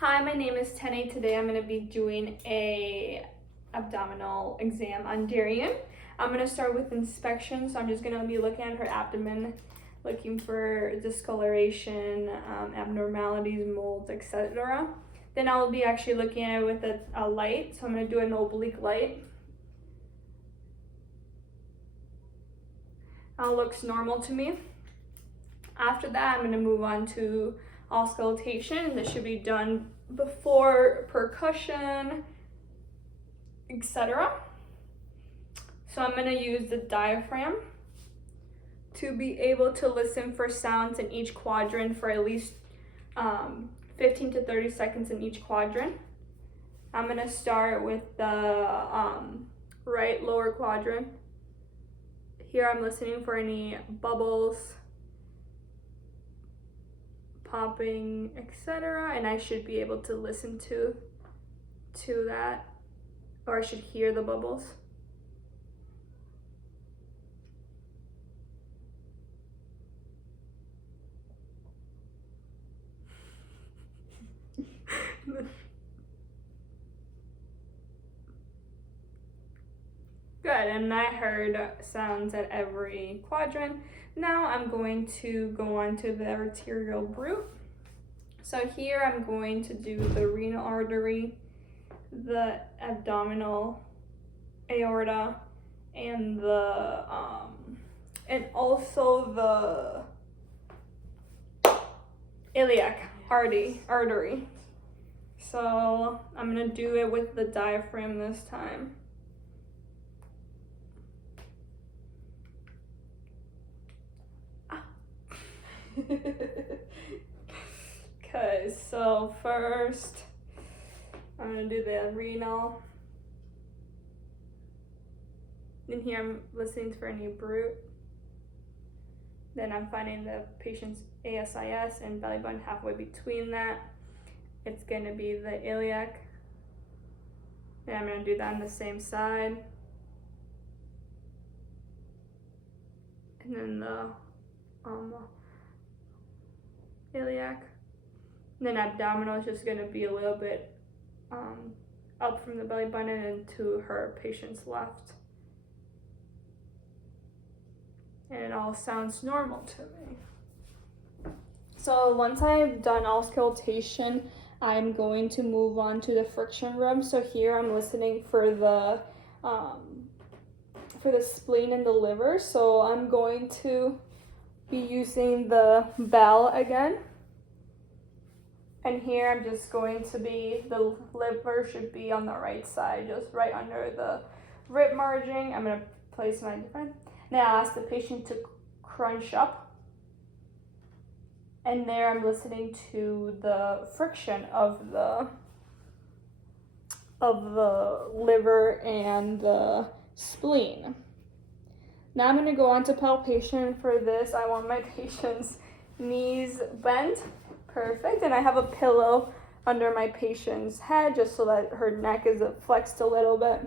Hi, my name is Tenny. Today I'm going to be doing a abdominal exam on Darian. I'm going to start with inspection, so I'm just going to be looking at her abdomen, looking for discoloration, abnormalities, molds, etc. Then I will be actually looking at it with a light, so I'm going to do an oblique light. All looks normal to me. After that, I'm going to move on to auscultation, and this should be done before percussion, etc. So I'm going to use the diaphragm to be able to listen for sounds in each quadrant for at least 15 to 30 seconds in each quadrant. I'm going to start with the right lower quadrant. Here I'm listening for any bubbles, popping, etc. And I should be able to listen to that, or I should hear the bubbles. Good, and I heard sounds at every quadrant. Now I'm going to go on to the arterial root. So here I'm going to do the renal artery, the abdominal aorta, and also the iliac artery. So I'm gonna do it with the diaphragm this time. Okay, so first I'm gonna do the renal. In here I'm listening for any brute. Then I'm finding the patient's ASIS and belly button halfway between that. It's gonna be the iliac. And I'm gonna do that on the same side. And then the iliac. And then abdominal is just gonna be a little bit up from the belly button and to her patient's left. And it all sounds normal to me. So once I've done auscultation, I'm going to move on to the friction rub. So here I'm listening for the spleen and the liver. So I'm going to be using the bell again. And here I'm just going to be, the liver should be on the right side, just right under the rib margin. I'm gonna place my different. Now I'll ask the patient to crunch up. And there I'm listening to the friction of the liver and the spleen. Now I'm gonna go on to palpation. For this, I want my patient's knees bent. Perfect, and I have a pillow under my patient's head just so that her neck is flexed a little bit.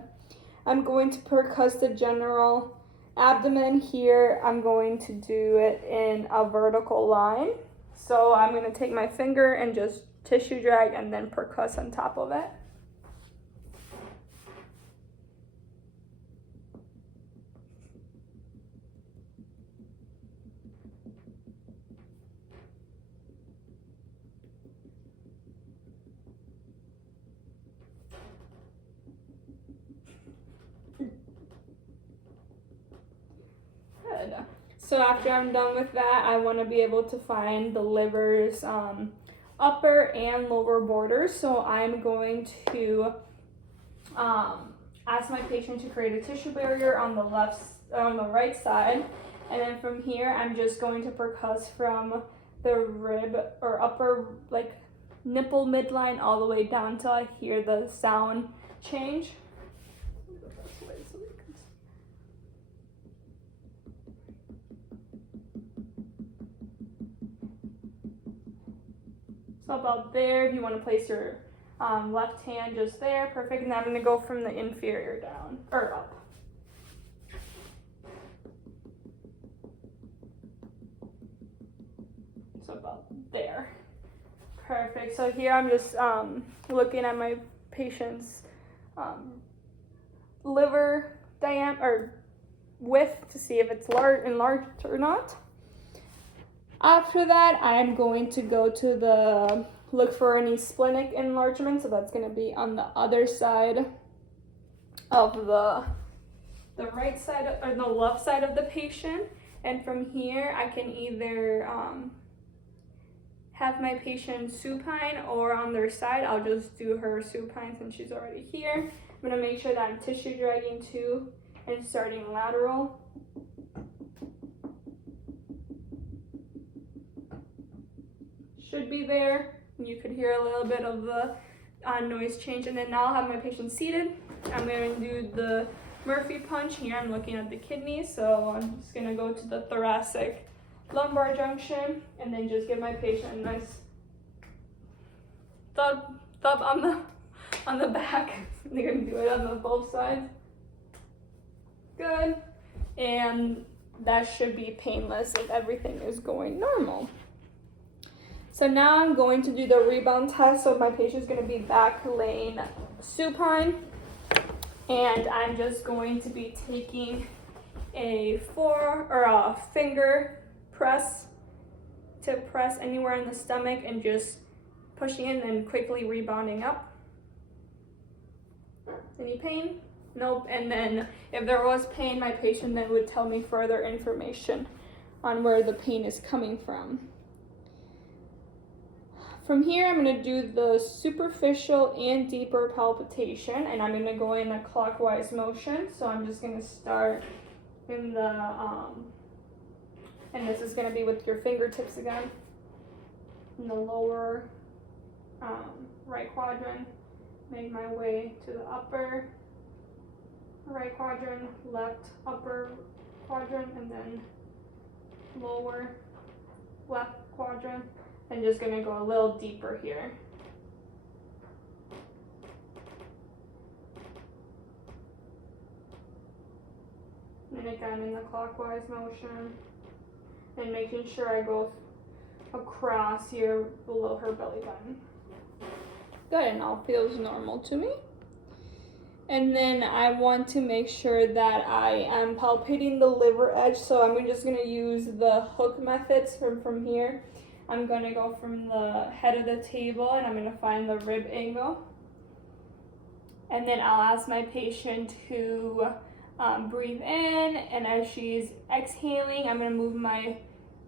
I'm going to percuss the general abdomen. Here I'm going to do it in a vertical line. So I'm going to take my finger and just tissue drag and then percuss on top of it. Good. So after I'm done with that, I want to be able to find the liver's upper and lower borders. So I'm going to ask my patient to create a tissue barrier on the right side, and then from here I'm just going to percuss from the rib or upper nipple midline all the way down till I hear the sound change. So about there, if you want to place your left hand just there, perfect. And I'm going to go from the inferior down, or up. So about there. Perfect. So here I'm just looking at my patient's liver diameter or width to see if it's enlarged or not. After that, I'm going to go to look for any splenic enlargement. So that's going to be on the other side of the right side or the left side of the patient. And from here, I can either have my patient supine or on their side. I'll just do her supine since she's already here. I'm gonna make sure that I'm tissue dragging too and starting lateral. Should be there. You could hear a little bit of the noise change. And then now I'll have my patient seated. I'm gonna do the Murphy punch. Here I'm looking at the kidneys, so I'm just gonna go to the thoracic lumbar junction and then just give my patient a nice thud on the back. They're gonna do it on both sides. Good. And that should be painless if everything is going normal. So now I'm going to do the rebound test. So my patient's gonna be back laying supine. And I'm just going to be taking a finger press to press anywhere in the stomach and just pushing in and quickly rebounding up. Any pain? Nope. And then if there was pain, my patient then would tell me further information on where the pain is coming from. From here, I'm going to do the superficial and deeper palpitation, and I'm going to go in a clockwise motion. So I'm just going to start in the, and this is going to be with your fingertips again, in the lower right quadrant. Make my way to the upper right quadrant, left upper quadrant, and then lower left quadrant. I'm just gonna go a little deeper here. And again in the clockwise motion. And making sure I go across here below her belly button. Good, and all feels normal to me. And then I want to make sure that I am palpating the liver edge. So I'm just gonna use the hook methods from here. I'm going to go from the head of the table and I'm going to find the rib angle. And then I'll ask my patient to breathe in, and as she's exhaling, I'm going to move my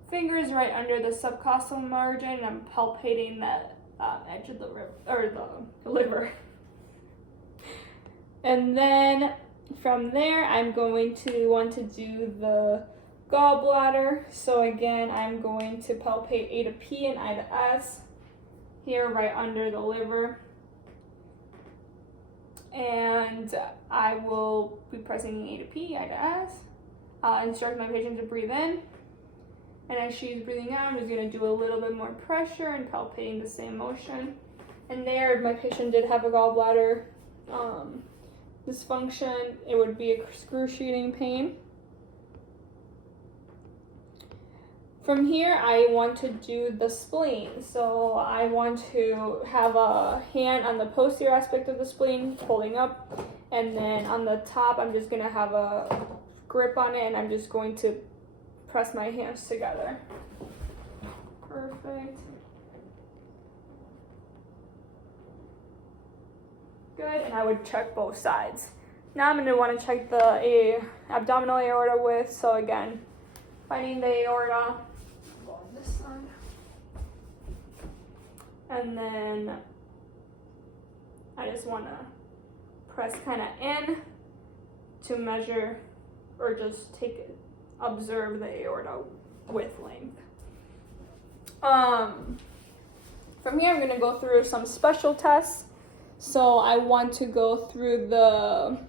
fingers right under the subcostal margin and I'm palpating that edge of the rib, or the liver. And then from there, I'm going to want to do the gallbladder. So again, I'm going to palpate A to P and I to S here right under the liver. And I will be pressing A to P, I to S. I'll instruct my patient to breathe in. And as she's breathing out, I'm just going to do a little bit more pressure and palpating the same motion. And there, my patient did have a gallbladder dysfunction. It would be excruciating pain. From here, I want to do the spleen. So I want to have a hand on the posterior aspect of the spleen, holding up. And then on the top, I'm just gonna have a grip on it and I'm just going to press my hands together. Perfect. Good, and I would check both sides. Now I'm gonna wanna check the abdominal aorta width. So again, finding the aorta. And then I just want to press kind of in to measure or just observe the aorta width length. From here, I'm going to go through some special tests. So I want to go through the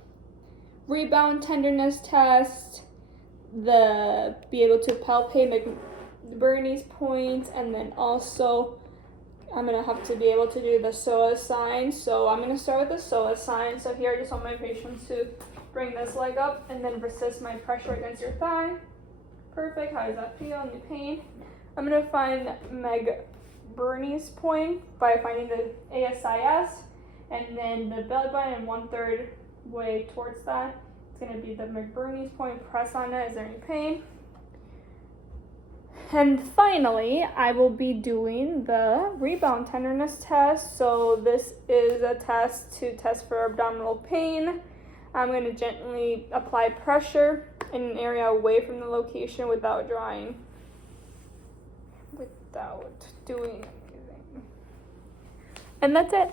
rebound tenderness test, be able to palpate McBurney's point, and then also I'm going to have to be able to do the psoas sign. So I'm going to start with the psoas sign. So here I just want my patients to bring this leg up and then resist my pressure against your thigh. Perfect. How does that feel? Any pain? I'm going to find McBurney's point by finding the ASIS, and then the belly button and 1/3 way towards that. It's going to be the McBurney's point. Press on it. Is there any pain? And finally, I will be doing the rebound tenderness test. So this is a test to test for abdominal pain. I'm going to gently apply pressure in an area away from the location without doing anything. And that's it.